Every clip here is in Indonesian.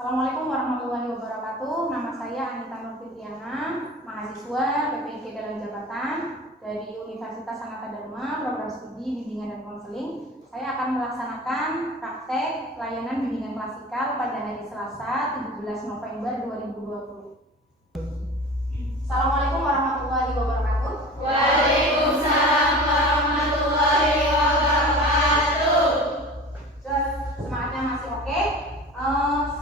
Assalamualaikum warahmatullahi wabarakatuh. Nama saya Anita Nur Fitriana, mahasiswa PPIK Dalam Jabatan dari Universitas Sanata Dharma, program studi bimbingan dan konseling. Saya akan melaksanakan praktek layanan bimbingan klasikal pada hari Selasa 17 November 2020. Assalamualaikum warahmatullahi wabarakatuh. Waalaikumsalam warahmatullahi wabarakatuh. Semangatnya masih oke?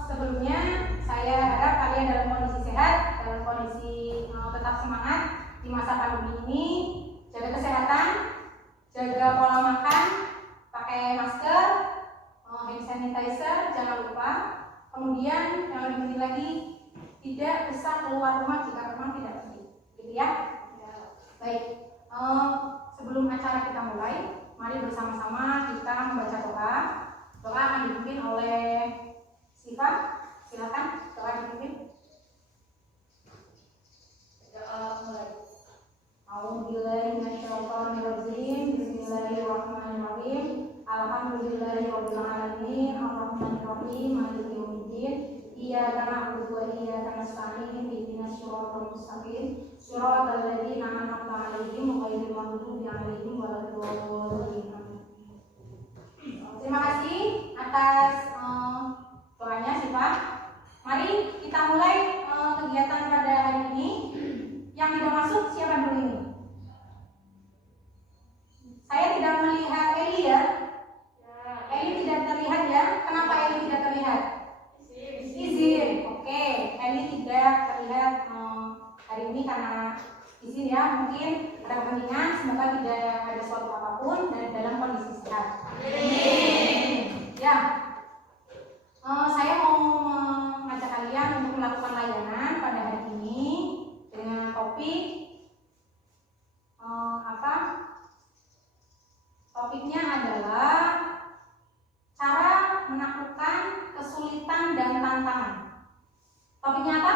Sebelumnya saya harap kalian dalam kondisi sehat, dalam kondisi tetap semangat di masa pandemi ini. Jaga kesehatan, jaga pola makan, pakai masker, hand sanitizer jangan lupa. Kemudian yang lebih penting lagi, tidak usah keluar rumah jika memang tidak pergi, gitu ya. Baik, sebelum acara kita mulai, mari bersama-sama kita membaca doa. Doa akan dipimpin oleh Siva, silakan doa dipimpin. Doa mulai. A'udzubillahi minasyaitonirrajim. Bismillahirrahmanirrahim. Alhamdulillahirabbil alamin. Arrahmanirrahim. Maliki yaumiddin. Iyyaka na'budu wa iyyaka nasta'in. Ihdinas shiratal mustaqim. Shiratal ladzina an'amta 'alaihim ghairil maghdubi 'alaihim waladdallin. Terima kasih atas doanya Siva. Mari kita mulai kegiatan pada hari ini. Yang tidak masuk siapa dulu ini? Saya tidak melihat Eli ya. Eli tidak terlihat ya. Kenapa Eli tidak terlihat? Izin. Oke, Eli tidak terlihat hari ini karena izin ya. Mungkin ada kepentingan. Semoga tidak ada suatu apapun dan dalam kondisi sehat. Ya. Saya mau mengajak kalian untuk melakukan layanan pada hari ini dengan topik Topiknya adalah cara menaklukkan kesulitan dan tantangan. Topiknya apa?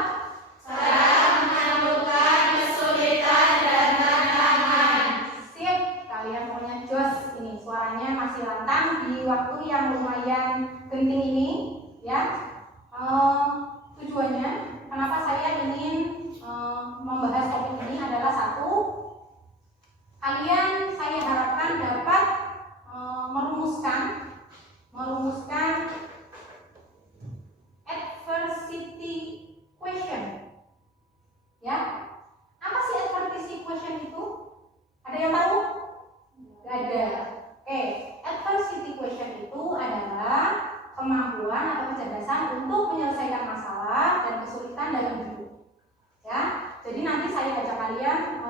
Cara menaklukkan kesulitan dan tantangan. Sip, kalian pokoknya jos ini. Suaranya masih lantang di waktu yang lumayan genting ini, ya. Tujuannya, kenapa saya ingin membahas topik ini adalah satu, kalian saya harapkan dapat merumuskan adversity question. Ya, apa sih adversity question itu? Ada yang tahu? Gak ada. Oke, adversity question itu adalah kemampuan atau kecerdasan untuk menyelesaikan masalah dan kesulitan dalam hidup. Ya, jadi nanti saya ajak kalian,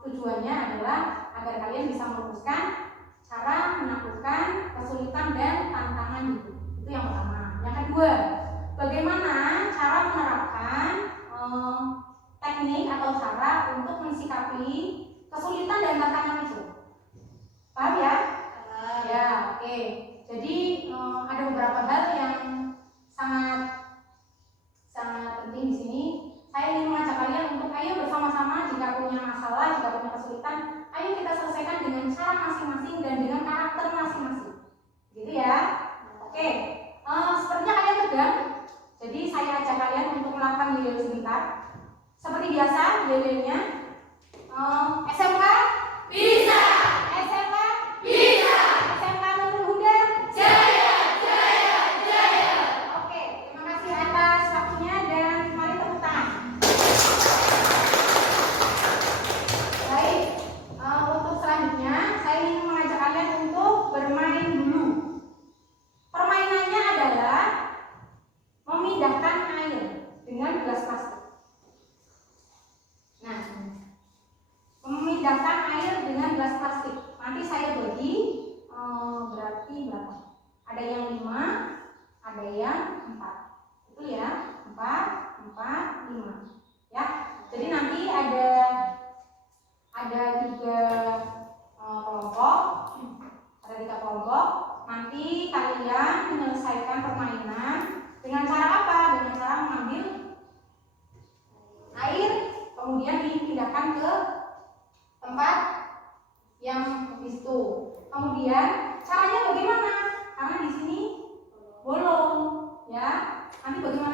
tujuannya adalah agar kalian bisa merumuskan cara menaklukkan kesulitan dan tantangan hidup. Itu yang pertama. Yang kedua, bagaimana cara menerapkan teknik atau cara untuk mensikapi kesulitan dan tantangan itu. Paham ya? Ya, oke. Jadi ada beberapa hal yang sangat penting di sini. Saya ingin mengajak kalian untuk ayo bersama-sama, jika punya masalah, jika punya kesulitan, ayo kita selesaikan dengan cara masing-masing dan dengan karakter masing-masing. Gitu ya. Oke. Sepertinya kalian tegang. Jadi saya ajak kalian untuk melakukan yel sebentar. Seperti biasa, yel-yelnya SMK Bisa. SMK Bisa. SMK Nurul Huda. Jaya, jaya, jaya. Oke, terima kasih atas waktunya dan mari tepuk tangan. Baik, untuk selanjutnya saya ingin mengajak kalian untuk bermain dulu. Permainannya adalah memindahkan air dengan gelas plastik. Nah, memindahkan air dengan gelas plastik. Nanti saya bagi berarti berapa? Ada yang 5, ada yang 4. Itu ya, 4, 5. Ya. Jadi nanti ada 3 kelompok. Ada 3 kelompok. Nanti kalian menyelesaikan permainan dengan cara apa? Dengan cara mengambil air, kemudian dipindahkan ke tempat yang di situ. Kemudian caranya bagaimana? Karena di sini bolong, ya. Nanti bagaimana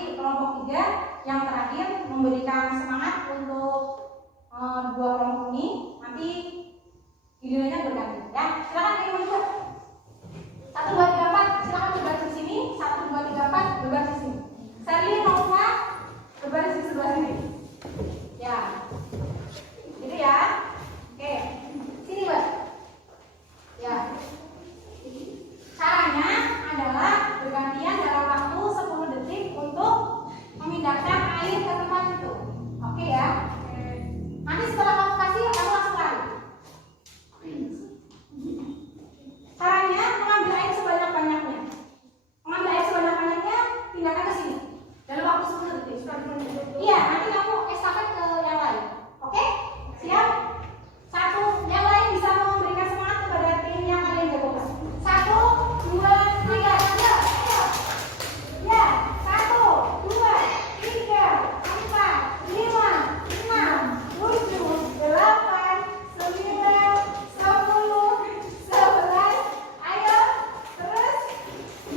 nanti kelompok 3 yang terakhir memberikan semangat untuk dua kelompok ini. Nanti videonya berganti ya. Silakan yang mau juga. 1, 2, 3, 4 silakan berbaris di sini. 1, 2, 3, 4 berbaris di sini. Sally mau berbaris di sebelah sini. Ya. Gitu ya. Oke. Sini, Mbak. Ya. Caranya adalah bergantian dalam waktu 10 detik untuk memindahkan air ke tempat itu. Oke ya. Nanti setelah kamu kasih, kamu langsung lari. Caranya mengambil air sebanyak-banyaknya. Mengambil air sebanyak-banyaknya, pindahkan ke sini. Dalam waktu 10 detik. Iya, nanti kamu estafet ke yang lain. Oke? Siap? 1, yang lain bisa memberikan semangat kepada tim yang kalian jagokan. 1, 2, 3, ayo. Ya, 1, 2, 3, 4, 5, 6, 7, 8, 9, 10, 11. Ayo, terus.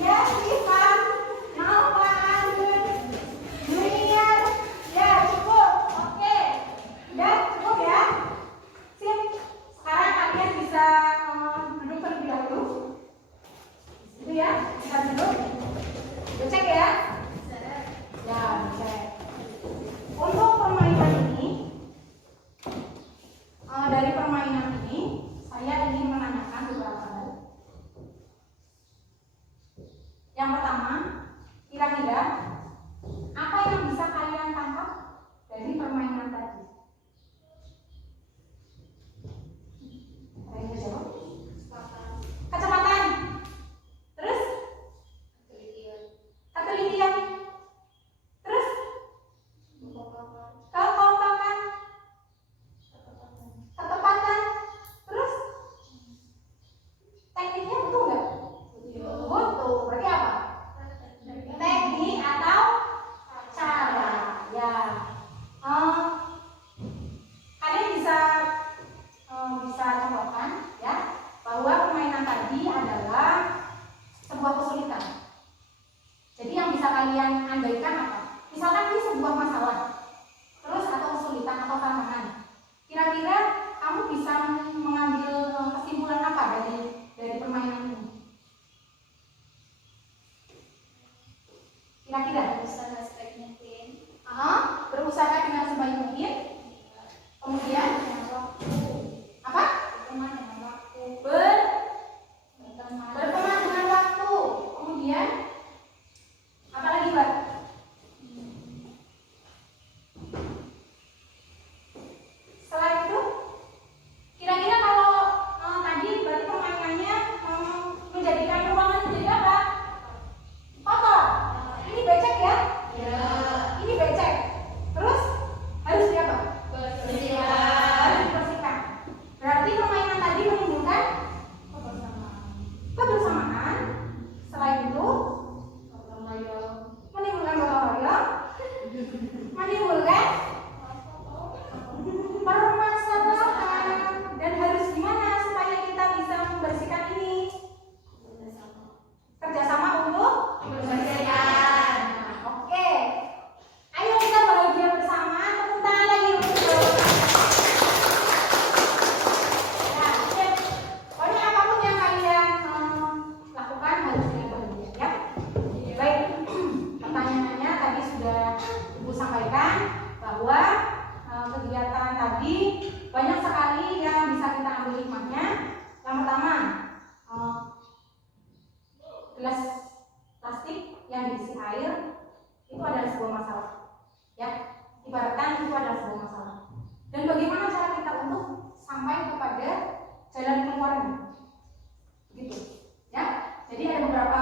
Ya, Ivan, Nova, Junior. Ya, cukup. Oke. Udah cukup ya. Sip. Sekarang kalian bisa duduk terlebih dahulu. Itu ya, kita duduk. Cek ya. Ya, cek. Untuk permainan ini, dari permainan ini, saya ingin menanyakan beberapa hal. Yang pertama, kira-kira apa yang bisa kalian tangkap dari permainan tadi? Kalian jawab. Kecepatan. Terus? Ketelitian. Terus? Kekompakan. Ketepatan. Terus? Tekniknya betul nggak? Betul. Berarti apa? Teknik atau cara. Ya. Kalian bisa contohkan ya bahwa permainan tadi adalah sebuah kesulitan. Jadi yang bisa kalian andaikan apa? Misalkan ini sebuah masalah, terus atau kesulitan atau tantangan. Kira-kira kamu bisa mengambil kesimpulan apa dari permainan ini? Kira-kira? Berusaha dengan sebaik mungkin. Kemudian apa? Berteman dengan waktu. Kemudian apa lagi, Mbak? Selain itu, kira-kira kalau tadi berarti permainannya menjadikan ruangan menjadi apa? Kotor. Ini becek ya? Ya. Ini becek. Terus harus di apa? Harus dibersihkan. Berarti permainan tadi menimbulkan kebersamaan. Selain itu, menimbulkan gotong royong, menimbulkan permasalahan. Dan harus gimana supaya kita bisa membersihkan ini? Kerjasama untuk Membersihkan. Oke. Ayo kita bahagia bersama. Tepuk tangan lagi untuk ya, sip. Pokoknya apapun yang kalian lakukan harus dengan bahagia ya. Baik. Pertanyaannya tadi sudah Ibu sampaikan bahwa kegiatan tadi banyak sekali yang bisa kita ambil hikmahnya. Yang pertama, gelas plastik yang diisi air itu adalah sebuah masalah ya, ibaratkan itu adalah sebuah masalah, dan bagaimana cara kita untuk sampai kepada jalan keluarnya gitu ya. Jadi ada beberapa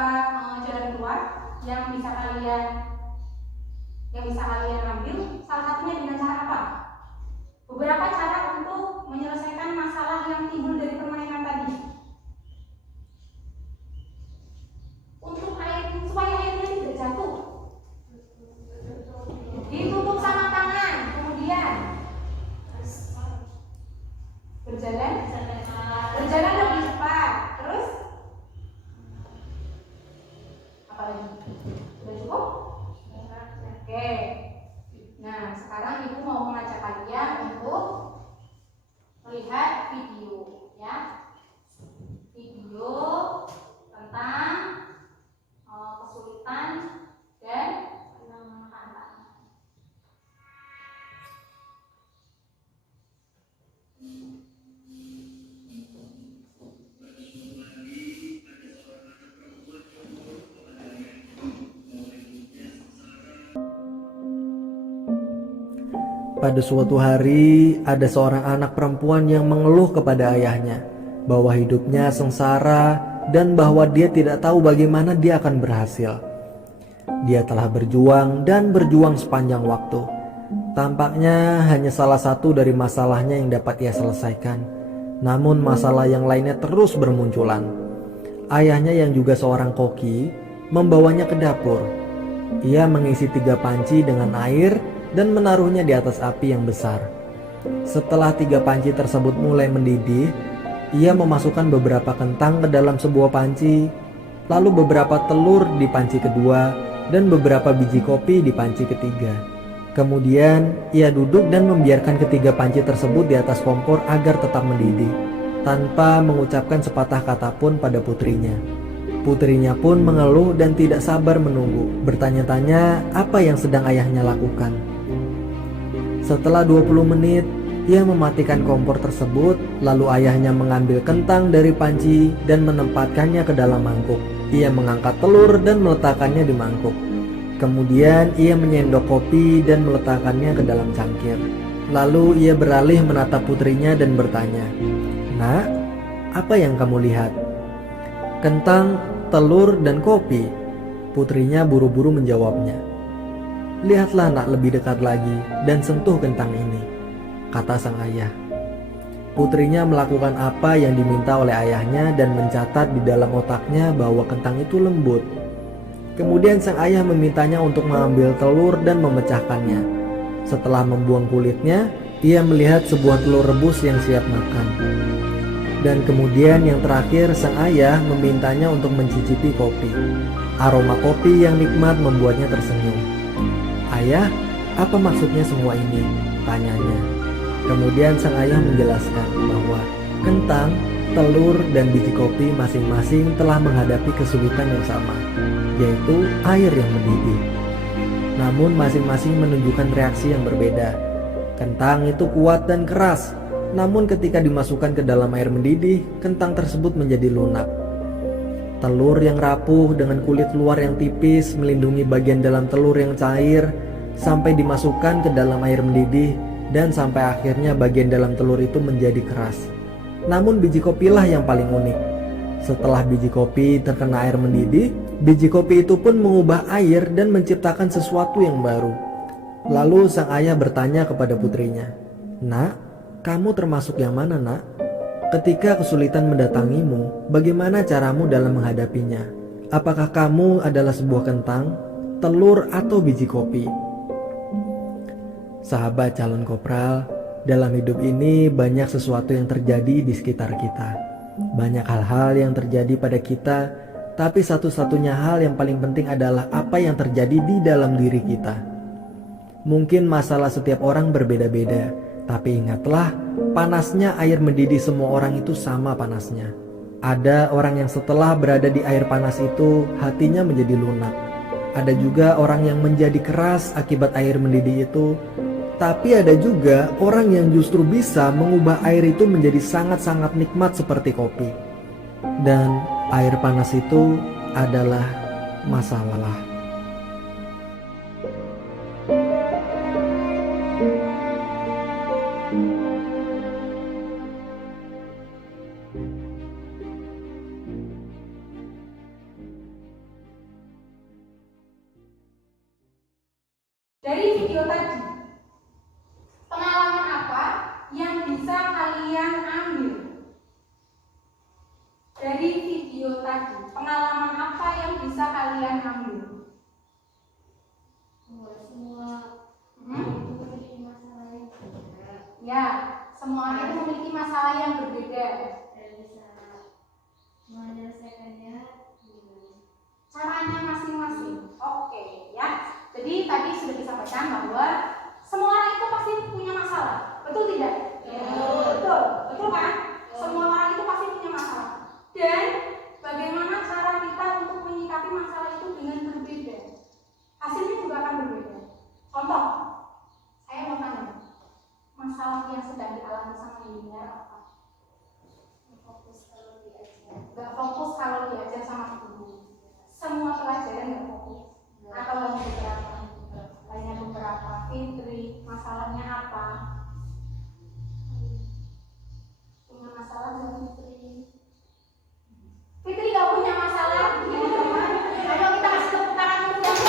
jalan keluar yang bisa kalian ambil. Salah satunya dengan cara apa? Beberapa cara untuk menyelesaikan masalah yang timbul dari permainan tadi. Untuk supaya airnya tidak jatuh, ditutup sama tangan. Kemudian berjalan lebih cepat. Terus apa lagi? Sudah cukup? kesulitan dan tantangan. Pada suatu hari, ada seorang anak perempuan yang mengeluh kepada ayahnya bahwa hidupnya sengsara dan bahwa dia tidak tahu bagaimana dia akan berhasil. Dia telah berjuang dan berjuang sepanjang waktu. Tampaknya hanya salah satu dari masalahnya yang dapat ia selesaikan. Namun masalah yang lainnya terus bermunculan. Ayahnya yang juga seorang koki membawanya ke dapur. Ia mengisi 3 panci dengan air dan menaruhnya di atas api yang besar. Setelah 3 panci tersebut mulai mendidih, ia memasukkan beberapa kentang ke dalam sebuah panci, lalu beberapa telur di panci kedua, dan beberapa biji kopi di panci ketiga. Kemudian ia duduk dan membiarkan ketiga panci tersebut di atas kompor agar tetap mendidih, tanpa mengucapkan sepatah kata pun pada putrinya. Putrinya pun mengeluh dan tidak sabar menunggu, bertanya-tanya apa yang sedang ayahnya lakukan. Setelah 20 menit, ia mematikan kompor tersebut, lalu ayahnya mengambil kentang dari panci dan menempatkannya ke dalam mangkuk. Ia mengangkat telur dan meletakkannya di mangkuk. Kemudian ia menyendok kopi dan meletakkannya ke dalam cangkir. Lalu ia beralih menatap putrinya dan bertanya, "Nak, apa yang kamu lihat?" "Kentang, telur, dan kopi," putrinya buru-buru menjawabnya. "Lihatlah nak lebih dekat lagi dan sentuh kentang ini," kata sang ayah. Putrinya melakukan apa yang diminta oleh ayahnya dan mencatat di dalam otaknya bahwa kentang itu lembut. Kemudian sang ayah memintanya untuk mengambil telur dan memecahkannya. Setelah membuang kulitnya, ia melihat sebuah telur rebus yang siap makan. Dan kemudian yang terakhir, sang ayah memintanya untuk mencicipi kopi. Aroma kopi yang nikmat membuatnya tersenyum. "Ayah, apa maksudnya semua ini?" tanyanya. Kemudian sang ayah menjelaskan bahwa kentang, telur, dan biji kopi masing-masing telah menghadapi kesulitan yang sama, yaitu air yang mendidih. Namun masing-masing menunjukkan reaksi yang berbeda. Kentang itu kuat dan keras, namun ketika dimasukkan ke dalam air mendidih, kentang tersebut menjadi lunak. Telur yang rapuh dengan kulit luar yang tipis melindungi bagian dalam telur yang cair sampai dimasukkan ke dalam air mendidih dan sampai akhirnya bagian dalam telur itu menjadi keras. Namun biji kopilah yang paling unik. Setelah biji kopi terkena air mendidih, biji kopi itu pun mengubah air dan menciptakan sesuatu yang baru. Lalu sang ayah bertanya kepada putrinya, "Nak, kamu termasuk yang mana, nak? Ketika kesulitan mendatangimu, bagaimana caramu dalam menghadapinya? Apakah kamu adalah sebuah kentang, telur, atau biji kopi?" Sahabat calon kopral, dalam hidup ini banyak sesuatu yang terjadi di sekitar kita. Banyak hal-hal yang terjadi pada kita, tapi satu-satunya hal yang paling penting adalah apa yang terjadi di dalam diri kita. Mungkin masalah setiap orang berbeda-beda, tapi ingatlah, panasnya air mendidih semua orang itu sama panasnya. Ada orang yang setelah berada di air panas itu, hatinya menjadi lunak. Ada juga orang yang menjadi keras akibat air mendidih itu. Tapi ada juga orang yang justru bisa mengubah air itu menjadi sangat-sangat nikmat seperti kopi. Dan air panas itu adalah masalah. Dari video tadi, pengalaman apa yang bisa kalian ambil? Dari video tadi, pengalaman apa yang bisa kalian ambil? Semua memiliki masalah yang berbeda Ya, semua orang itu memiliki masalah yang berbeda. dan bisa menyelesaikannya dengan Caranya masing-masing. Oke, ya. Jadi tadi sudah disampaikan bahwa semua orang itu pasti punya masalah. Betul tidak? Betul. Betul kan? Semua orang itu pasti punya masalah. Dan bagaimana cara kita untuk menyikapi masalah itu dengan berbeda? masalah yang sedang dialami sama Yunia apa? Fokus kalau diajar. Gak fokus kalau diajar sama guru. Semua pelajaran gak fokus. Atau hanya beberapa? Hanya beberapa. Fitri, masalahnya apa? Punya masalah gak Fitri? Fitri gak punya masalah, teman-teman. Ayo kita kasih tepuk tangan dulu yang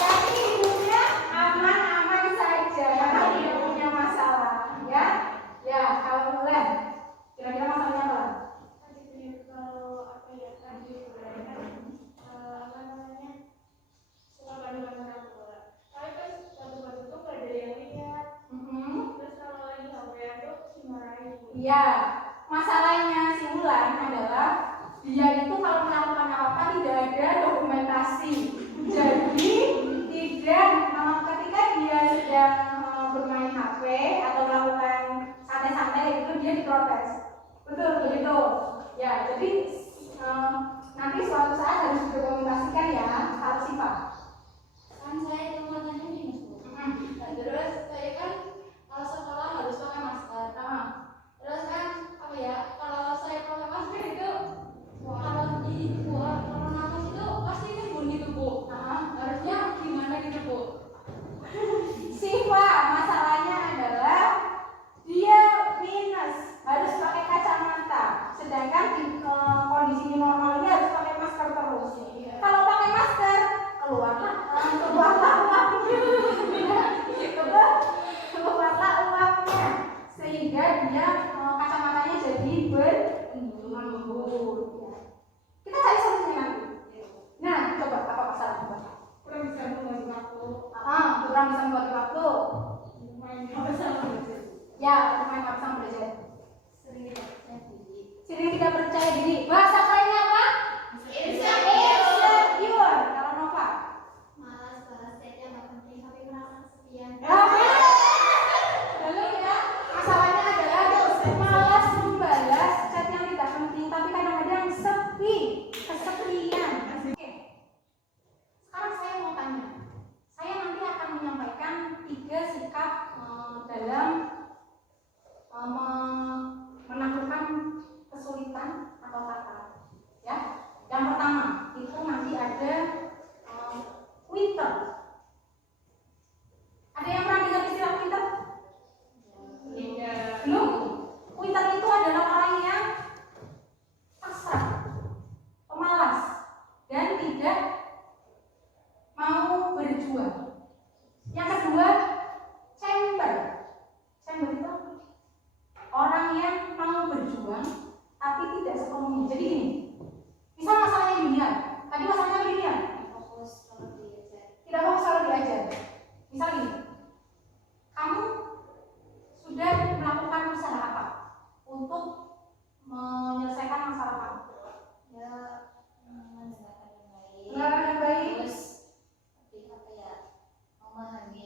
jadi hidupnya aman-aman saja karena tidak punya masalah, ya. Ya, kalau mulai kira-kira masalahnya apa? Kalau apa ya tadi apa namanya suka batu-batuan bola. Tapi pas batu-batu tuh nggak ada yang lihat. Terus kalau lagi HP tuh dimarahin. Iya, masalahnya si Wulan adalah dia itu kalau melakukan apa-apa tidak ada dokumentasi. Jadi tidak ketika dia sedang bermain HP atau melakukan santai-santai itu dia diprotes. Betul begitu. Ya, jadi nanti suatu saat harus didokumentasikan ya, harus sifat. Kan saya di rumah tanya nih Bu. Terus saya kan kalau sekolah harus pakai masker. Terus kan apa ya kalau saya pakai masker itu kalau di luar kalau nafas itu pasti timbul gitu Bu. Harusnya gimana gitu Bu? Siva, masalahnya adalah dia minus harus pakai kacamata, sedangkan di kondisi normalnya harus pakai masker terus. Kalau pakai masker keluarlah uapnya, sehingga dia kacamatanya jadi berembun. Kita cari solusinya nanti. Nah, coba apa masalah coba? Kurang bisa membagi waktu. Kurang bisa membagi waktu. Main apa sama belajar. Ya, main apa sama belajar. Sering Sering tidak percaya diri. tidak percaya diri. Bahasa kerennya apa? Insecure. Kalau Nova? Malas bahas chat yang nggak penting tapi merasa kesepian. Lalu ya, masalahnya adalah malas membalas chat yang tidak penting, tapi kadang-kadang sepi, kesepian. Oke. Sekarang saya mau tanya. Saya nanti akan menyampaikan 3 sikap dalam menaklukkan kesulitan atau takaran. Ya. Yang pertama itu nanti ada Twitter. Ada yang pernah dengar istilah Twitter? Belum? Twitter itu adalah orang yang pasrah, pemalas, dan tidak mau berjuang. Yang kedua, chamber. Chamber itu apa? Orang yang mau berjuang tapi tidak sepenuhnya. Jadi gini, misal masalahnya dunia. Tadi masalahnya dunia. Fokus kalau diajar. Tidak fokus kalau diajar. Misal gini, kamu sudah melakukan usaha apa untuk menyelesaikan masalah kamu? Ya mendengarkan yang baik. Mendengarkan yang baik. Terus lebih apa ya memahami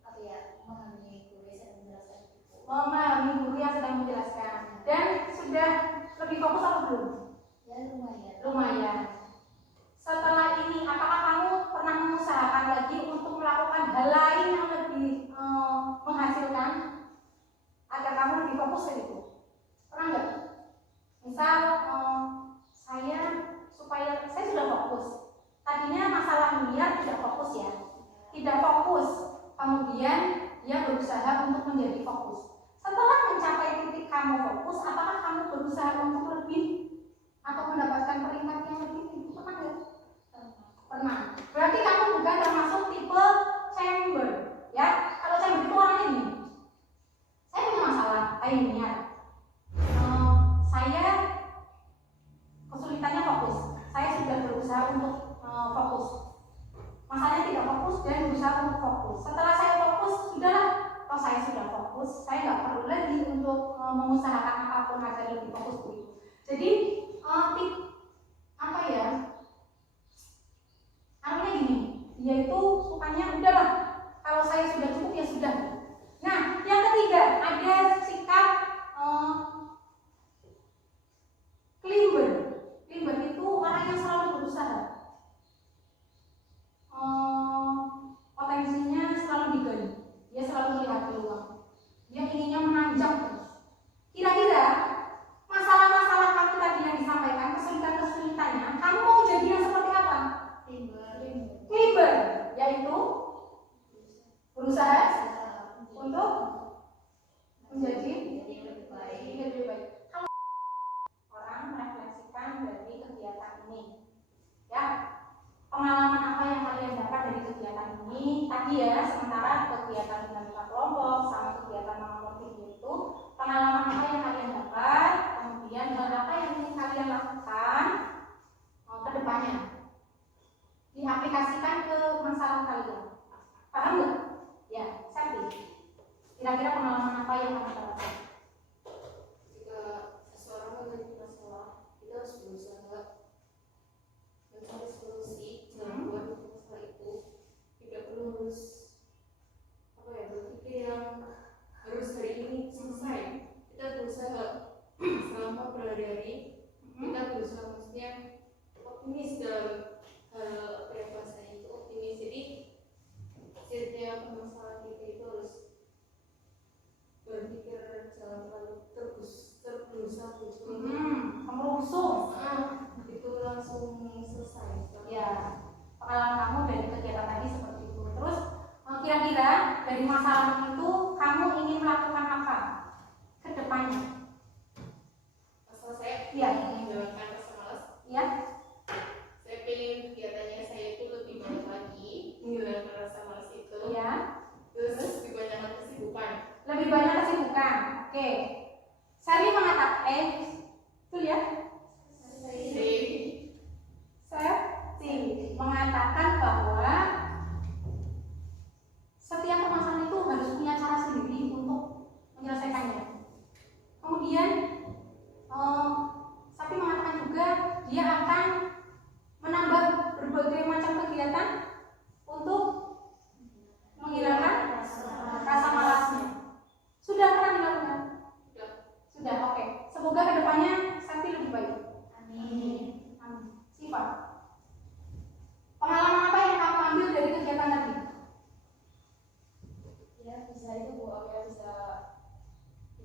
apa ya memahami guru yang sedang menjelaskan itu. Memahami guru yang sedang menjelaskan. Dan sudah lebih fokus atau belum? Ya lumayan. Lumayan. Setelah ini, apakah kamu pernah mengusahakan lagi untuk melakukan hal lain yang lebih menghasilkan agar kamu lebih fokus ke itu? Pernah nggak? Misal saya sudah fokus. Tadinya masalah miliar tidak fokus ya, tidak fokus. Kemudian dia berusaha untuk menjadi fokus. Setelah mencapai titik kamu fokus, apakah kamu berusaha untuk lebih atau mendapatkan peringkat yang lebih tinggi? Pernah nggak? Pernah. Berarti kamu bukan termasuk tipe chamber, ya? Kalau chamber itu orangnya gini. Saya punya masalah, kayak gini ya. Saya kesulitannya fokus. Saya sudah berusaha untuk fokus. Masalahnya tidak fokus dan berusaha untuk fokus. Setelah saya fokus, sudahlah. Kalau saya sudah fokus, saya nggak perlu lagi untuk mengusahakan apapun agar lebih fokus begitu. Jadi apa ya? Artinya gini, dia itu sukanya udahlah. Kalau saya sudah cukup ya sudah. Nah, yang ketiga ada sikap climber. Climber itu orang yang selalu berusaha. Potensinya selalu digali. Dia tadi ya, sementara kegiatan dinamika kelompok sama kegiatan menonton video itu pengalaman apa yang kalian dapat, kemudian hal apa yang ingin kalian lakukan ke depannya, diaplikasikan ke masalah kalian. Paham nggak? Ya, Septi. Kira-kira pengalaman apa yang kamu dapat? Jika seseorang memiliki masalah, kita harus berusaha mencari solusi jalan keluar untuk masalah itu. Tidak perlu harus berpikir yang harus hari ini selesai. Kita berusaha selama berhari-hari, kita berusaha maksudnya optimis dalam hal bahasa itu optimis. Jadi setiap permasalahan kita itu harus berpikir jangan terlalu terberusaha itu langsung selesai. Ya, pengalaman kamu dari kegiatan tadi seperti itu. Terus kira-kira dari masalah itu kamu ingin melakukan apa ke depannya? Masalah saya Iya. menjalankan rasa malas. Ya. Saya pengen kegiatannya saya itu lebih banyak lagi menjalankan rasa malas itu. Ya. Terus lebih banyak kesibukan. Lebih banyak kesibukan. Oke. Sari mengatakan, betul ya? Septi mengatakan bahwa setiap permasalahan itu harus punya cara sendiri untuk menyelesaikannya. Kemudian Septi mengatakan juga dia akan menambah berbagai macam kegiatan untuk menghilangkan rasa malasnya. Sudah pernah dilakukan? Sudah, oke. Semoga kedepannya Septi lebih baik. Amin. Amin. Sifat. Pengalaman apa yang kamu ambil dari kegiatan tadi? Ya bisa itu Bu, bisa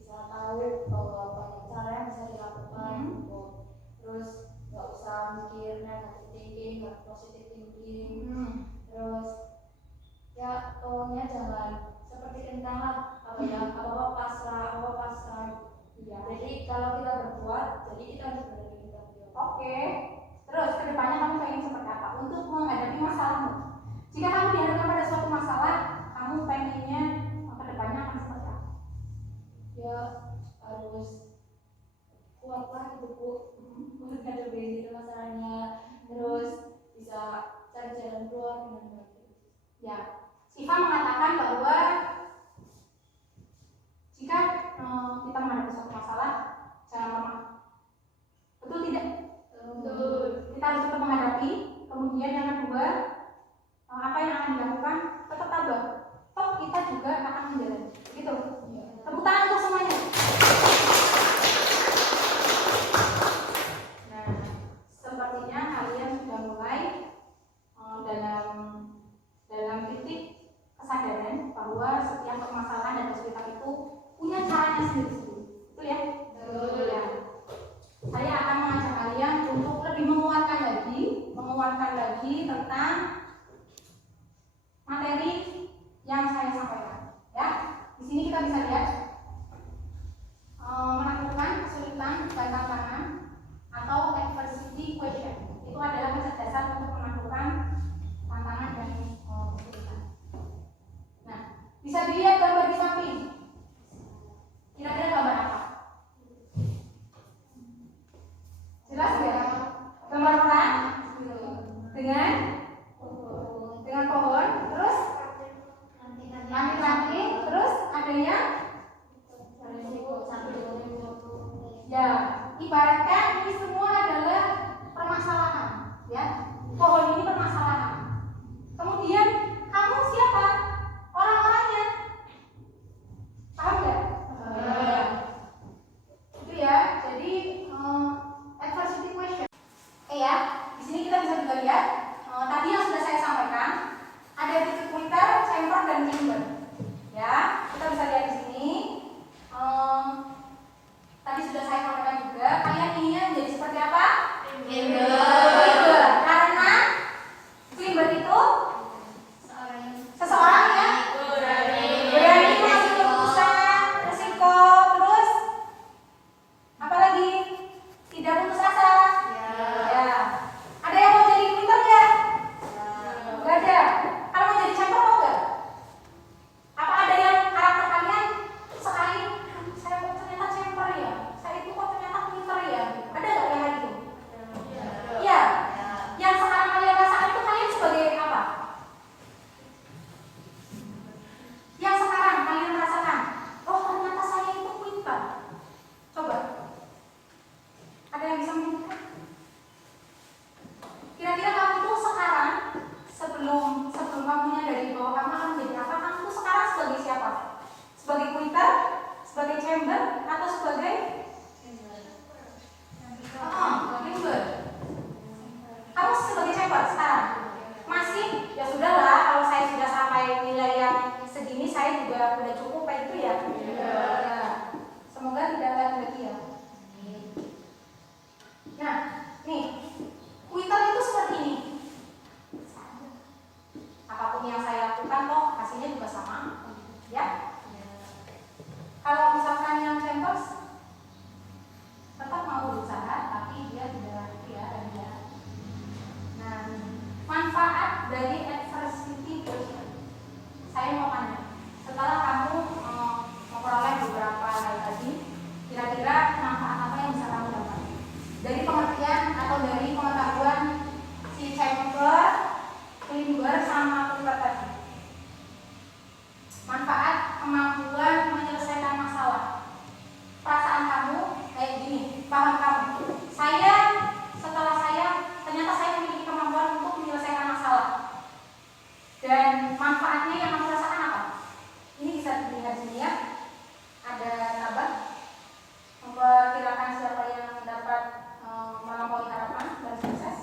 tahu bahwa banyak cara yang bisa dilakukan. Bu. Terus nggak usah mikir negative thinking, nggak positive thinking. Terus ya pokoknya jangan seperti kentang lah, apa pasrah. Ya. Jadi kalau kita berbuat, jadi kita harus berani kita berbuat. Oke. Terus kedepannya kamu pengen seperti apa untuk menghadapi masalahmu? Jika kamu dihadapkan pada suatu masalah, kamu pengennya kedepannya akan seperti apa? Ya harus kuatlah gitu Bu, menghadapi gitu masalahnya. Terus bisa cari jalan keluar dengan baik. Ya, Siva mengatakan bahwa jika kita menghadapi suatu masalah, jangan lemah. Betul tidak? Betul. Kita harus tetap menghadapi. Kemudian yang kedua, apa yang akan dilakukan? Tetap tabah. Toh kita juga akan menjalani. Gitu. Tepuk tangan untuk semuanya. Nah, sepertinya kalian sudah mulai dalam titik kesadaran bahwa setiap permasalahan dan kesulitan itu punya caranya sendiri-sendiri. Betul ya? Betul. Ya. Saya akan mengajak kalian untuk lebih menguatkan lagi tentang materi yang saya sampaikan. Ya, di sini kita bisa lihat menaklukkan kesulitan dan tantangan atau adversity question. Itu adalah kecerdasan untuk menaklukkan tantangan dan kesulitan. Nah, bisa dilihat gambar di samping. Kira-kira gambar apa? Jelas ya? Gambar orang dengan pohon, terus laki-laki, terus adanya ya, ibaratkan ini semua adalah permasalahan, ya. Pohon ini permasalahan. Kemudian kamu siapa? Orang-orangnya. Paham nggak? Itu ya. Jadi adversity question. Ya, di sini kita bisa juga lihat tadi yang sudah saya sampaikan ada titik pointer, chamfer dan chamber. Ya, kita bisa lihat di sini. Tadi sudah saya sampaikan juga. Kalian inginnya menjadi seperti apa? Chamber. Karena dari adversity question. Saya mau tanya, setelah kamu memperoleh beberapa hal tadi, kira-kira manfaat apa yang bisa kamu dapat dari pengertian atau dari pengetahuan si Chamber, Klimber, sama Cooper tadi? Manfaat kemampuan menyelesaikan masalah. Perasaan kamu kayak gini, paham kamu? Setelah ternyata saya memiliki kemampuan untuk menyelesaikan masalah. Dan manfaatnya yang kamu rasakan apa? Ini bisa dilihat di sini ya. Ada tabel memperkirakan siapa yang dapat melampaui harapan dan sukses,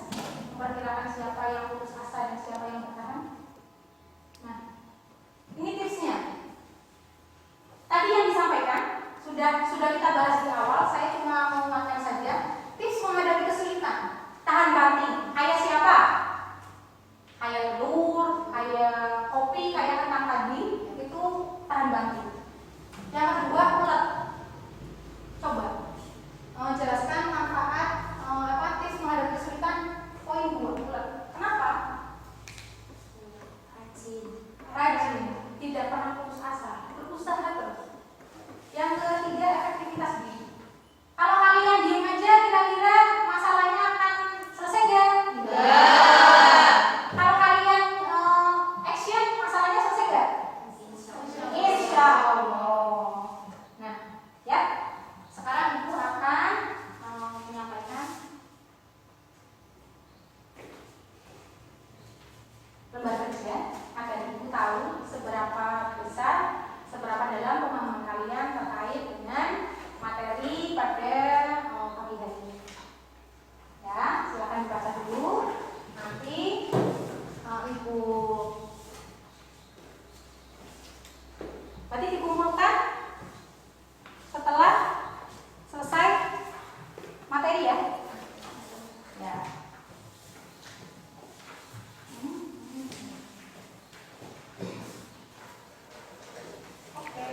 memperkirakan siapa yang putus asa dan siapa yang bertahan. Nah, ini tipsnya. Tadi yang disampaikan sudah kita bahas di awal. Saya cuma mau mengingatkan saja tips menghadapi kesulitan. Tahan banting. Kayak siapa? Kayak telur, kayak kopi, kayak kentang tadi, itu tahan banting. Yang kedua, ulet. Coba jelaskan manfaat tips menghadapi kesulitan. Poin 2, ulet. Kenapa? Rajin, tidak pernah putus asa, berusaha terus. Yang ketiga, efektivitas diri. Kalau kalian diem aja, kira-kira masalahnya akan selesai gak? Enggak. Kalau kalian action, masalahnya selesai gak? Insya Allah. Nah, ya. Sekarang Ibu akan menyampaikan lembar kerja agar Ibu tahu seberapa besar, seberapa dalam pemahaman kalian terkait dengan materi pada pagi hari ini. Ya, silakan dibaca dulu. Nanti Ibu berarti dikumpulkan setelah selesai materi ya. Ya. Oke.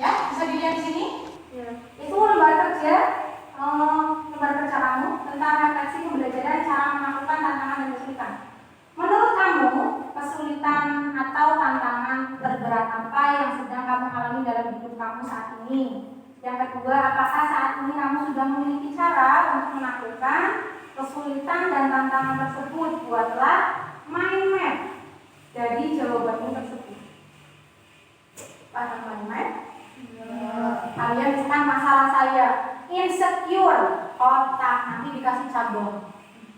Ya, bisa dilihat di sini. Ya. Itu lembar kerja kamu tentang refleksi pembelajaran cara menaklukkan tantangan dan kesulitan. Menurut kamu, kesulitan atau tantangan terberat apa yang sedang kamu alami dalam hidup kamu saat ini? Yang kedua, apakah saat ini kamu sudah memiliki cara untuk menaklukkan kesulitan dan tantangan tersebut? Buatlah mind map dari jawabanmu tersebut. Paham mind map? Kalian misalkan masalah saya insecure, kotak, nanti dikasih cabang.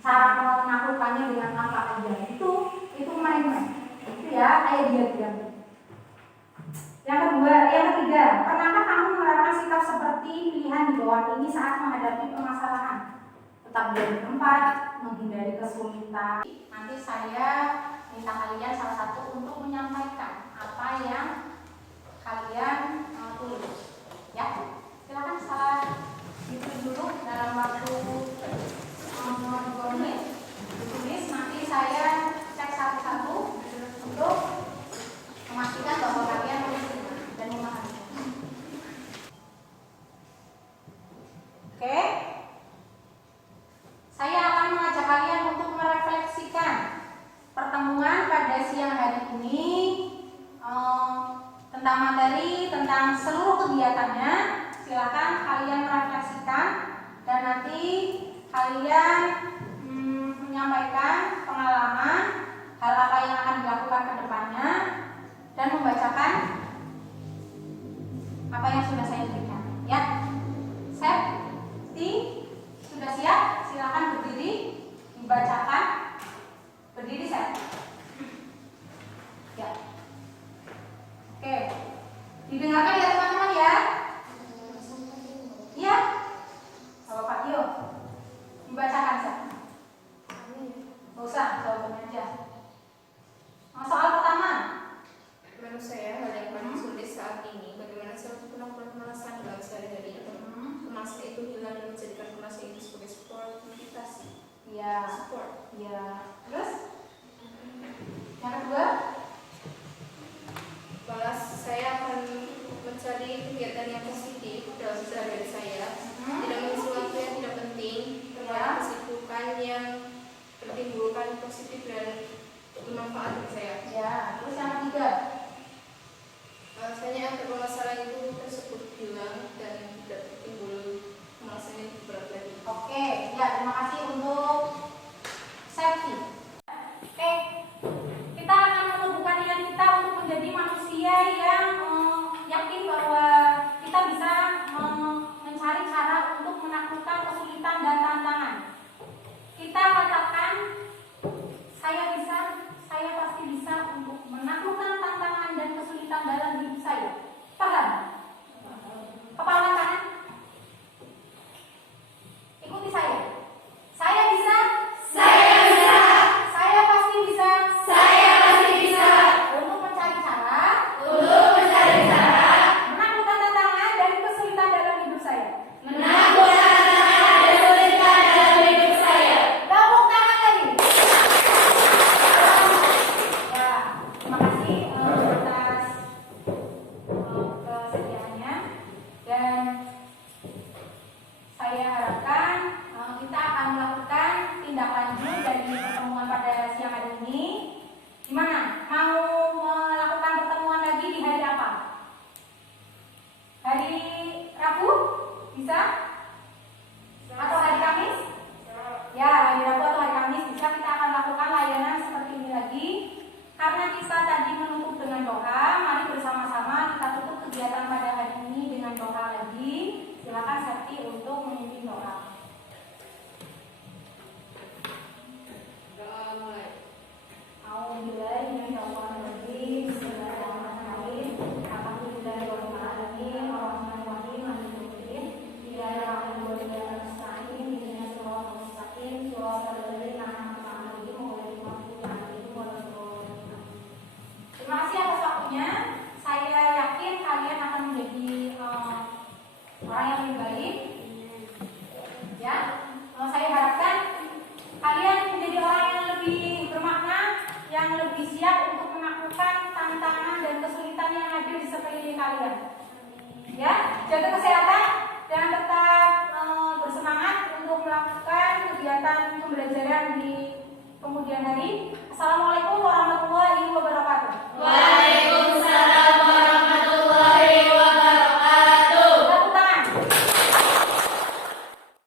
Cara menaklukkannya dengan apa aja? Itu mind map. Itu ya kayak diagram. Yang ketiga, pernahkah kamu menerapkan sikap seperti pilihan di bawah ini saat menghadapi permasalahan? Tetap berada di tempat, menghindari kesulitan. Nanti saya minta kalian salah satu untuk menyampaikan apa yang kalian tulis. Ya, silakan salah ditulis dulu dalam waktu 2 menit. Ditulis, nanti saya cek satu-satu untuk memastikan bahwa kalian menerima dan memahami. Oke, saya akan mengajak kalian untuk merefleksikan pertemuan pada siang hari ini tentang materi, tentang seluruh kegiatannya. Silakan kalian merefleksikan dan nanti kalian menyampaikan pengalaman hal apa yang akan dilakukan ke depannya dan membacakan apa yang sudah saya berikan. Ya, sudah siap? Silakan berdiri, dibacakan. Berdiri, Seth. Ya. Oke, didengarkan ya teman-teman ya. Iya, Bapak Tio, dibacakan Seth. Nggak usah, jawabannya aja. Soal pertama. Menurut saya, hal yang paling sulit saat ini bagaimana saya untuk melakukan pemanasan dalam sehari-hari atau kemasan itu hilang dan menjadikan kemasan itu sebagai sportivitas. Ya. Sport. Ya. Terus? Yang kedua? Balas saya akan mencari kegiatan yang positif dalam sehari-hari saya. Tidak mengisi waktu yang tidak penting. Termasuk Ya, terima kasih untuk safety. Oke, kita akan menumbuhkan niat kita untuk menjadi manusia yang yakin bahwa kita bisa mencari cara untuk menaklukkan kesulitan dan tantangan. Kita katakan, saya bisa, saya pasti bisa untuk menaklukkan tantangan dan kesulitan dalam hidup saya. Paham? Kepala tangan. Ikuti saya. Saya bisa. Saya bisa. Saya pasti bisa. Saya pasti bisa. Untuk mencari cara. Untuk mencari cara. Menaklukkan tantangan dan kesulitan dalam hidup saya. Menaklukkan tantangan dan kesulitan dalam hidup saya. Tepuk tangan lagi. Ya, terima kasih atas kesediaannya, dan saya harapkan kita akan melakukan tindak lanjut dari pertemuan pada siang hari ini. Gimana? Mau melakukan pertemuan lagi di hari apa? Hari Rabu? Bisa? Atau hari Kamis? Ya, hari Rabu atau hari Kamis bisa. Kita akan lakukan layanan seperti ini lagi. Karena kita tadi menutup dengan doa, mari bersama-sama kita tutup kegiatan pada hari ini dengan doa lagi. Silakan Sakti untuk memimpin doa. Doa mulai. Bismillahirrahmanirrahim. Bismillahirrahmanirrahim. Alhamdulillahirabbil alamin. Arrahmanirrahim. Maliki yaumiddin. Iyyaka na'budu wa iyyaka nasta'in. Ihdinas siratal mustaqim. Shiratal ladzina an'amta 'alaihim ghairil maghdubi 'alaihim waladdallin. Terima kasih atas waktunya. Saya yakin kalian akan menjadi orang yang lebih baik. Ya, saya harapkan kalian menjadi orang yang lebih bermakna, yang lebih siap untuk menaklukkan tantangan dan kesulitan yang ada di sekeliling kalian. Ya, jaga kesehatan dan tetap bersemangat untuk melakukan kegiatan pembelajaran di kemudian hari. Assalamualaikum warahmatullahi wabarakatuh.